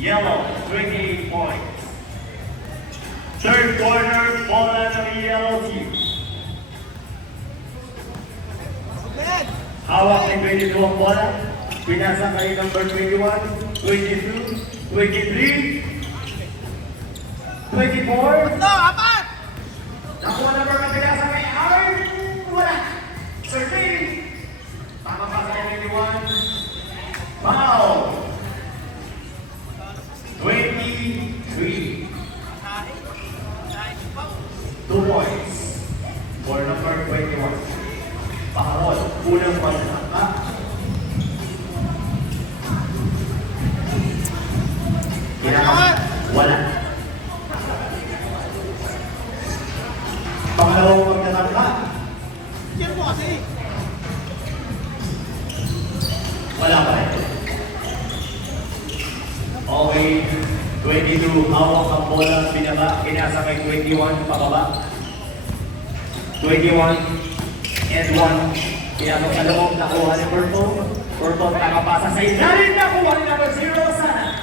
Yellow, 28 points. Third corner, bola ng yellow team. Hawak ng 22 ang bola. Pinasa kay number 21, 22, 23, 24. No, apat! Nakuha number na pinasa kay Aaron. Wala. 13. Tama pa sa 21. Foul. 23. 2 points for number 21. Pakawal, unang panahaka. Kailangan, wala. Pangalawang pagtatangka. Yan po kasi. Wala pa rin. Okay, 22, hawak ang bola, binaba, kinasa kay 21, pababa. 21 and 1, pinasok sa loob, nakuha ni Purple. Purple nakapasa sa ilalim, nakuha ni number 0, Sana.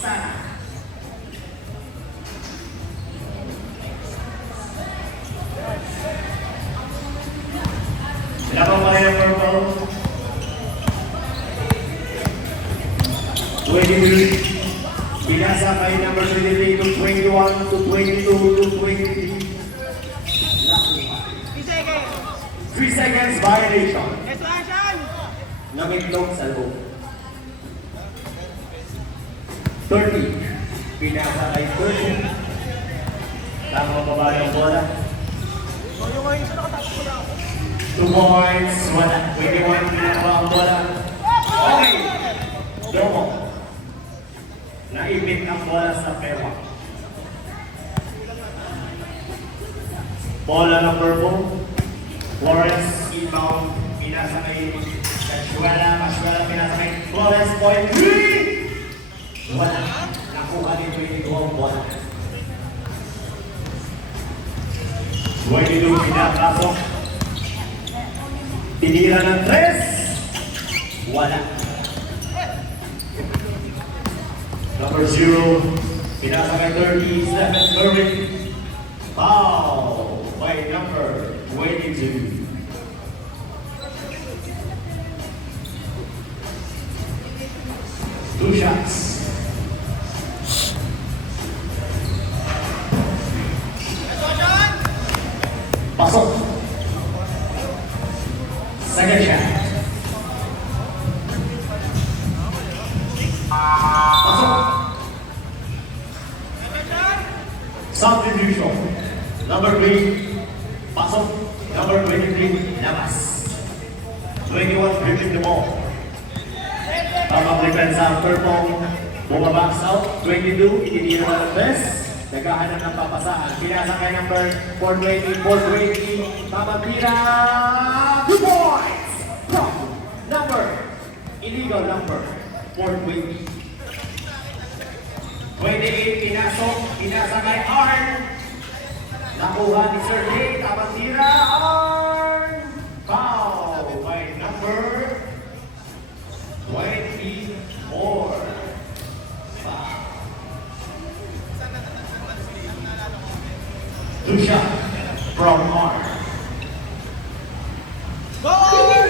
Sana. Labang pa rin ang Purple. 23. Binasa kay number 23 to 21 to 22 to 23. 3 seconds violation. Extraction! Namitlog sa loob. 30. Binasa kay 30. Tama pa ba yung bola? So, yung isa nakatapos ko na. 2 points. Wala. 21. Binasa ang bola. Okay. Domo. Naipit ang bola sa pewa. Bola number 4. Flores, inbound, pinasa kay Cashuela, pinasa kay Flores, point 3! Wala. Nakuha ni 22 ang bola. 22, pinapasok. Tinira ng 3. Wala. Number 0, pinasa kay 30, Stephen Curry. Foul by number 22. 2 shots. Pasok. Second shot. Pasok. Substitution. Number 3. Pasok. Number 23. Labas. 21. Dribbling the ball. Tamang defense ang Purple. Bumaba out. 22. Itinira na ng best. Naghahanap ng papasahan. Pinasa kay number 420. 420. Tamang tira. 2 points. From number. Illegal number. 420. 28. Pinasok. Pinasa kay Arn. Nakuha ni Sergey. Tamang tira. Arn. Foul by number 24. Two shot from Arn. Goal!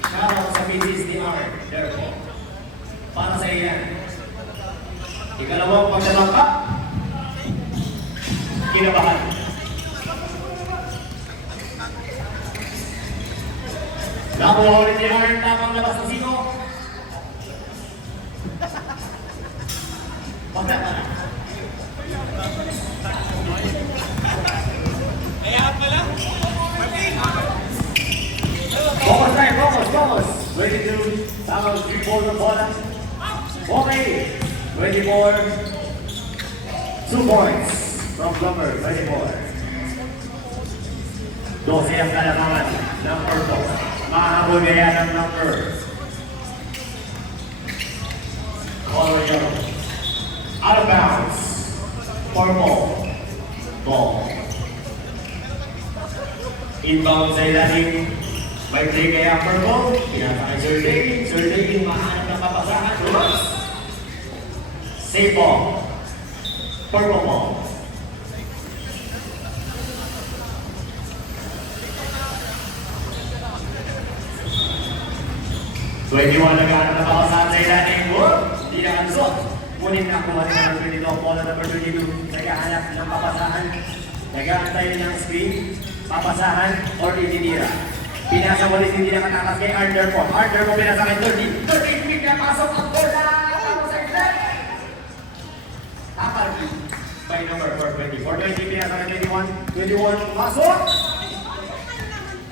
Shoutout sa business ni Arn. Therefore, para sa iyan. Ikalawang pagdalangka. Kinabahan. Nakuha ulit ni Arn. Tamang labas ng sino. Pagdata na. Focus tayo, focus. 22, tamang 3-4 ng bola. Okay, 24, 2 points from Plumber, 24. 12 ang kalamangan ng Purple. Mahabol na yan ang number. Color yellow. Out of bounds. Purple. Ball. Inbound sa ilalim. May play kaya Purple. Pinasa kay Sergey. Sergey, mahanap ng papasahan. Lumabas. Safe ball. Purple ball. Pwede mo nagkaroon na makasahan sa ilalim. Hindi na kalusot. Ngunit nakuha ni number 22, bola number 22. Naghahanap ng papasahan. Nag-aantay ng screen. Papasahan or ititira. Pinasa ulit hindi nakatakas kay Arthur po. Arthur po pinasa kay 30. 30, pick na pasok ang bola. Tapos sa exact. Tapal by number 420. 420 pinasa kay 21. 21, pasok.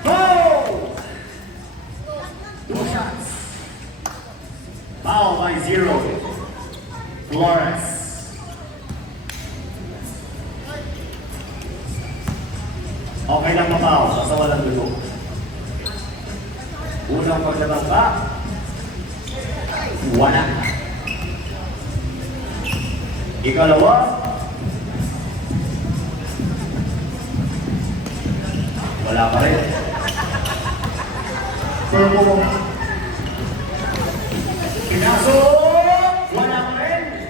Go! 2 shots. Foul by 0. Flores. Okay lang mapaw, basta walang dugo. Unang paglaban ba? Wala. Ikalawa. Wala pa rin. Purple. Pinasok! Wala pa rin.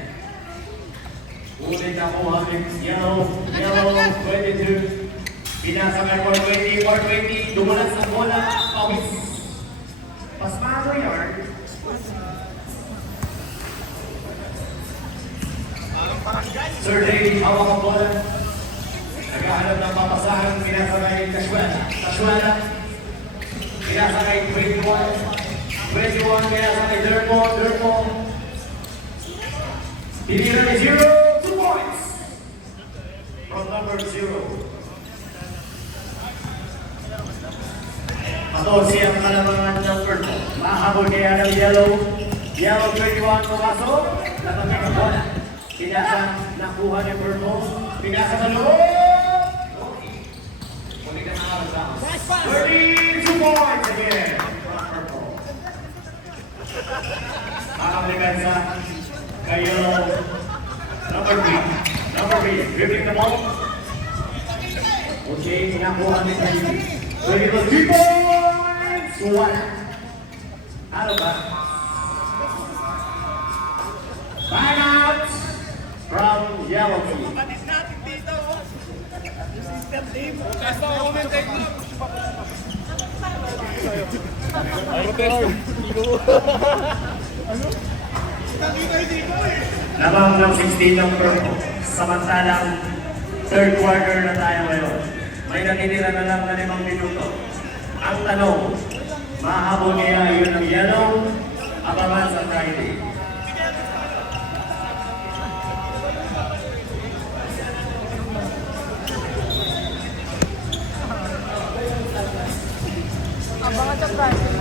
Ulit na po hanggang yellow 22. Pinasa kay 420, 420. Dumulas ang bola. Pawis. Pasmado yard. Sir David, hawak ang bola. Naghahanap ng papasahan. Pinasa kay Casuela. Casuela. Pinasa kay 21. 21, pinasa kay Dermo. Dermo. Tinira ni 0. 2 points. From number 0. 14 ang kalamangan ng purple. Mahabol kaya ng yellow. Yellow 21 pumasok. Napagay ang bola. Pinasa, nakuha ni purple. Pinasa sa loob. Okay. Muli ka nakaroon lang. 32 points again. From purple. Makaplikansa kay yellow. Number 3. Number 3. Dribbling the ball. Okay, nakuha ni David. 3 points! Wala. Ano ba? Time out from yellow team. Batis natin dito. System team. Basta ako may technique. Labang ng 16 ng purple. Samantalang third quarter na tayo ngayon. May natitira na lang na 5 minuto. Ang tanong, mahabol kaya yun ng yellow? Abangan sa Friday. Abangan sa Friday.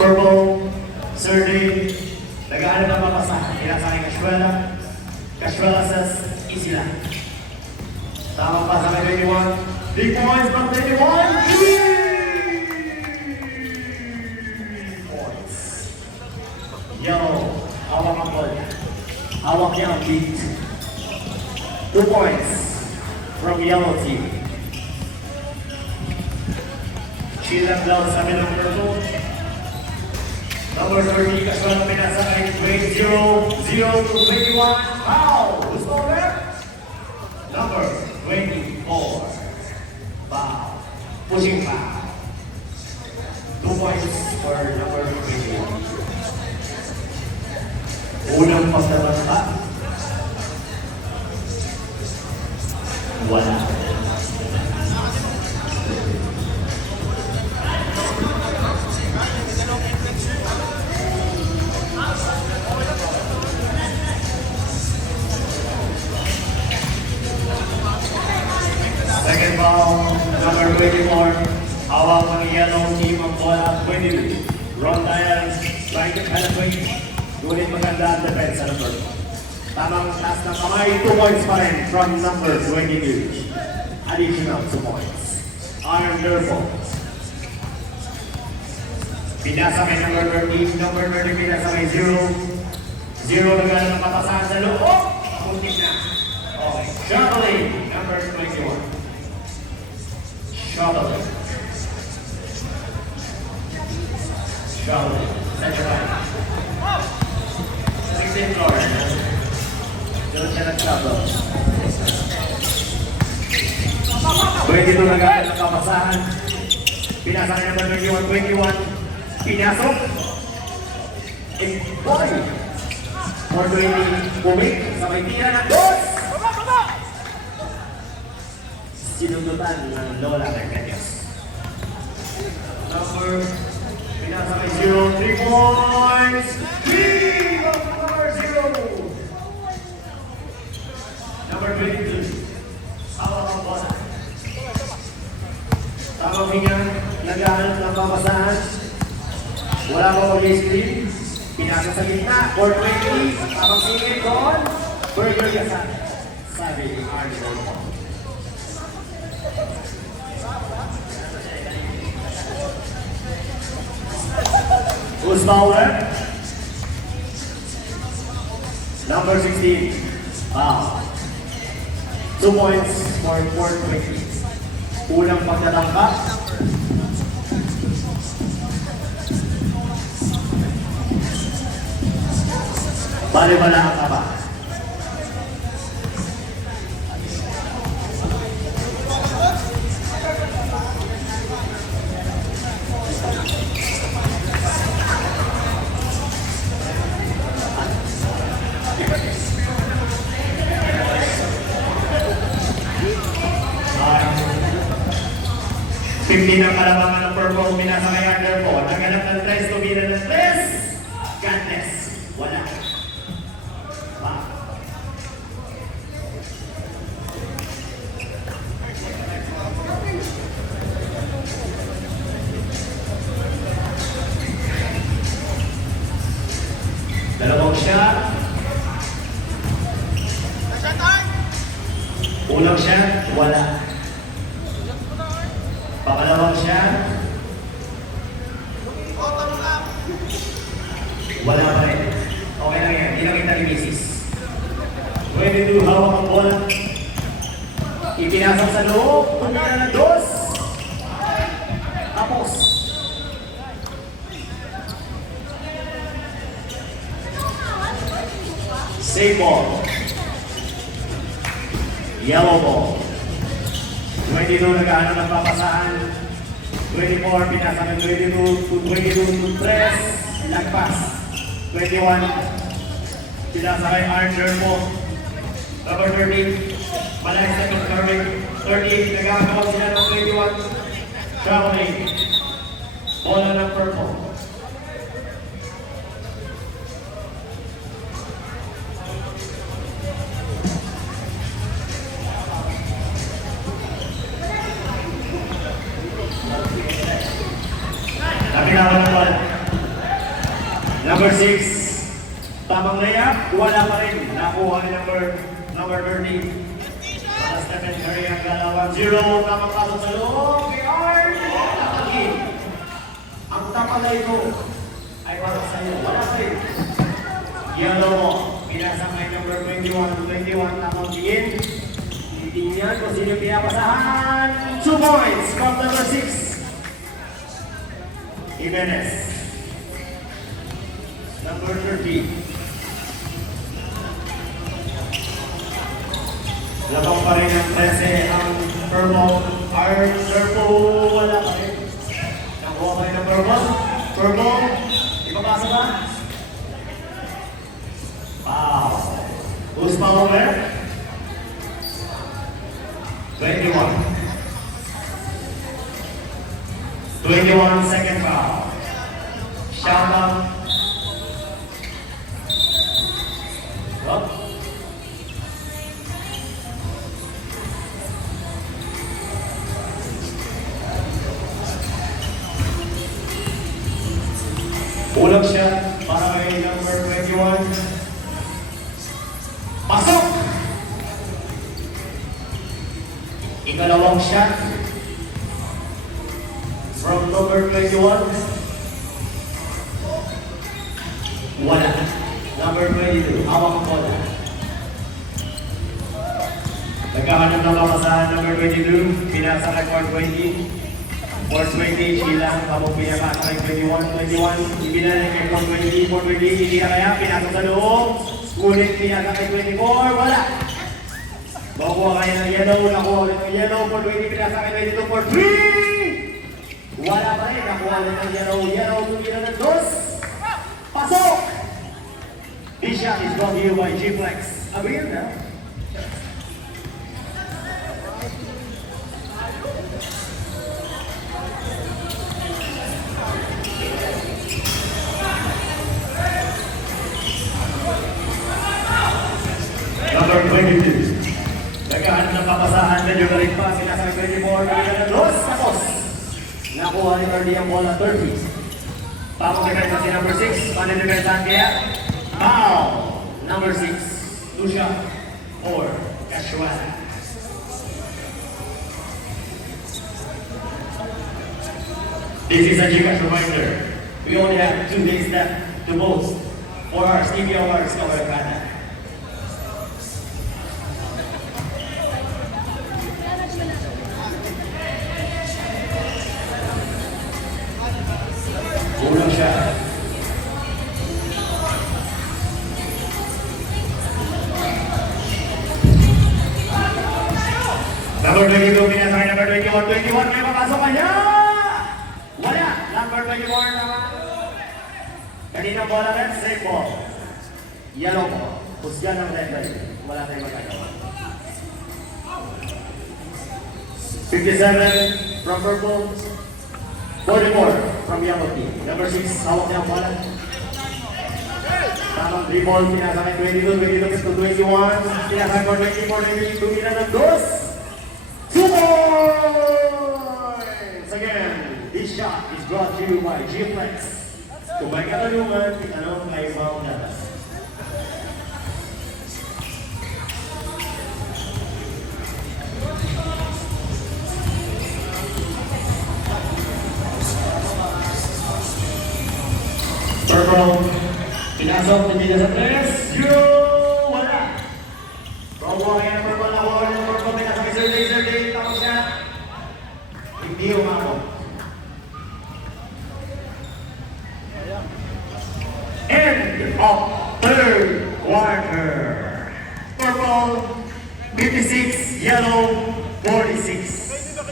Purple, Sergey, nag-aaral na mapasahan. Pinasa kay Casuela. Casuela says, easy lang. Tamang pasa kay 21. 3 points from 21. 3 points. Yellow, hawak ang ball. Hawak niya ang beat. 2 points from yellow team. Chilang daw sa middle purple. Number 30, Casuela pinasa kay 0 to 21. Foul! Who's over there? Number 24. Foul. Pushing foul. 2 points for number 21. Unang paslaban pa. Wala. Second foul, number 24. Hawak ng yellow team ang bola 22. Ron Dias trying to penetrate. Ngunit maganda ang depensa ng purple. Tamang taas ng kamay, 2 points pa rin from number 22. Additional 2 points. Iron Purple. Pinasa kay number 13. Number 13 pinasa kay 0. 0 nagana ng papasahan sa loob. Puntik na. Okay. Shuttling, number 21. Trouble. Trouble. Center line. 16th floor. Doon siya nag-trouble. Pwede ito nag-agad ng kapasahan. Pinasa na naman 21-21. Pinasok. Boy! 420. Bumik sa may tira ng dos. Sinudutan ng Lola Mercadios. Number, pinasa may 0, 3 points. Team of number 0. Number 22. Hawak ang bola. Tamang hinga, naghahanap ng papasahan. Wala pa mag-screen. Pinasa sa gitna, 420. Tamang singit doon. Burger Yasan. Sabi ni Arnold. Who's Bauer? Number 16. Wow. 2 points for 420. Unang pagtatangka. Bale-bala ang taba. Pipin ang kalamangan ng purple, minasa kay Under po. Naganap ng 3, tumira ng 3. God bless. Wala. Wow. Dalawang shot. Unang shot, wala. Pangalawang siya. Wala pa rin. Okay lang yan. Hindi lang kita ni Mrs. Pwede to hawak ang bola. Ipinasok sa loob. Tumira ng dos. Tapos. Save ball. Yellow ball. 22 nag-ano ng papasahan. 24 pinasa ng 22 to 3. Lagpas. 21 pinasa kay Archer mo. Number 13 malay sa Curry. 30 nagkakawag sila ng 21. Traveling. Bola ng purple. Nakinawa ng bola. Number 6. Tamang layup. Wala pa rin. Nakuha ni number 30. Para Stephen Curry ang galawang 0. Tamang pasok sa loob. Kay Art. Tatagin. Ang tapalay ko ay para sa iyo. Wala pa rin. Yellow mo. Pinasa kay number 21. Tamang tingin. Titingnan kung sino pinapasahan. 2 points from number 6. Jimenez. Number 30. Labang pa rin ang 13 ang purple. Purple, wala pa rin. Nakuha pa rin ang purple. Purple, ipapasa ba? Wow. Who's Palmer? 21. 21 second foul. Shout out. Up. Ulang shot para kay number 21. Pasok! Ikalawang shot from number 21. Wala. Number 22. Hawak ang bola. Nagkahanap ng pamasahan number 22, pinasa kay 420. 420, Sheila, kapag pinapasa kay 21, ibinalik kay 420, hindi na kaya, pinasa sa loob. Ulit pinasa kay 24, wala. Makuha kayo ng yellow, nakuha ulit ng yellow, 420, pinasa kay 22, 4-3. Wala pa rin, nakuha ulit ng yellow, tumira ng dos. Pasok! This shot is brought to you by G-Flex. Abrir na. Number 22. Nagkahanap ng papasahan, medyo galing pa, sinasakay 24, galing ng dos, tapos. Nakuha ni Cardi ang bola 30. Pamagkakalit si number 6, paninibentan kaya. Foul! Number 6, Lucia or Casual. This is a Gcash reminder. We only have 2 days left to vote for our Stevie Awards Kawarakana. Kulang siya. Number 22, pinasakay number 21, may papasok pa niya! Wala! Number 24 naman. Kanina bola red, straight ball. Yellow ball. Husga ng red line. Wala tayong magagawa. 57 from purple. 44 from yellow team. Number 6, hawak niya ang bola. Tamang 3 ball, pinasakay 22 to 21. Pinasakay for 24, tumira ng dos. 2 points! Again, this shot is brought to you by G-Flex. Kung may katanungan, itanong kay Mau Natas. Purple, pinasok, tumira sa 3, 0, wala. Promo kaya ng purple na wall, yung purple pinasakay survey, tapos siya. Hindi umabot. End of third quarter. Purple, 56, yellow, 46.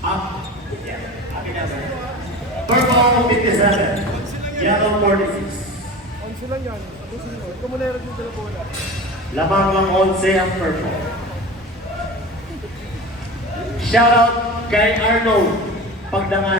Up. Yeah, akin na sir. Purple, 57. Yellow, 46. 11 lang yan. Tapusin mo. Ikaw muna yung dito na bola. Lamang ng 11 ang purple. Shoutout kay Arnold Pagdangan.